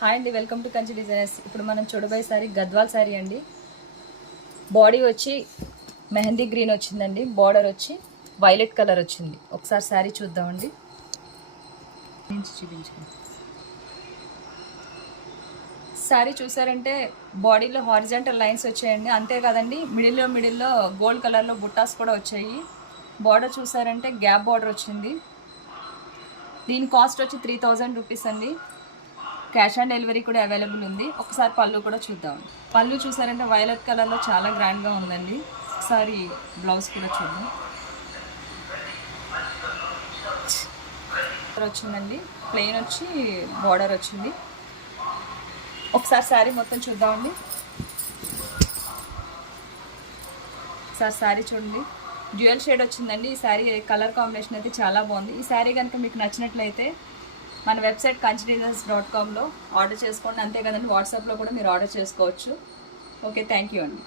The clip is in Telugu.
హాయ్ అండి, వెల్కమ్ టు కంచి డిజైనర్స్. ఇప్పుడు మనం చూడబోయే సారీ గద్వాల్ సారీ అండి. బాడీ వచ్చి మెహందీ గ్రీన్ వచ్చిందండి, బార్డర్ వచ్చి వైలెట్ కలర్ వచ్చింది. ఒకసారి సారీ చూద్దామండి. చూపించండి. సారీ చూసారంటే బాడీలో హారిజాంటల్ లైన్స్ వచ్చాయండి, అంతే కదండి. మిడిల్లో గోల్డ్ కలర్లో బుట్టాస్ కూడా వచ్చాయి. బార్డర్ చూసారంటే గ్యాప్ బార్డర్ వచ్చింది. దీని కాస్ట్ వచ్చి 3000 రూపీస్ అండి. క్యాష్ ఆన్ డెలివరీ కూడా అవైలబుల్ ఉంది. ఒకసారి పళ్ళు కూడా చూద్దాం. పళ్ళు చూసారంటే వైలెట్ కలర్లో చాలా గ్రాండ్గా ఉందండి. ఒకసారి బ్లౌజ్ కూడా చూద్దాం. వచ్చిందండి, ప్లెయిన్ వచ్చి బార్డర్ వచ్చింది. ఒకసారి శారీ మొత్తం చూద్దామండి. ఒకసారి శారీ చూడండి, డ్యూయల్ షేడ్ వచ్చిందండి. ఈ శారీ కలర్ కాంబినేషన్ అయితే చాలా బాగుంది. ఈ శారీ కనుక మీకు నచ్చినట్లయితే మన వెబ్సైట్ kanchidesigners.comలో ఆర్డర్ చేసుకోండి. అంతే కదండి, వాట్సాప్లో కూడా మీరు ఆర్డర్ చేసుకోవచ్చు. ఓకే, థ్యాంక్ యూ అండి.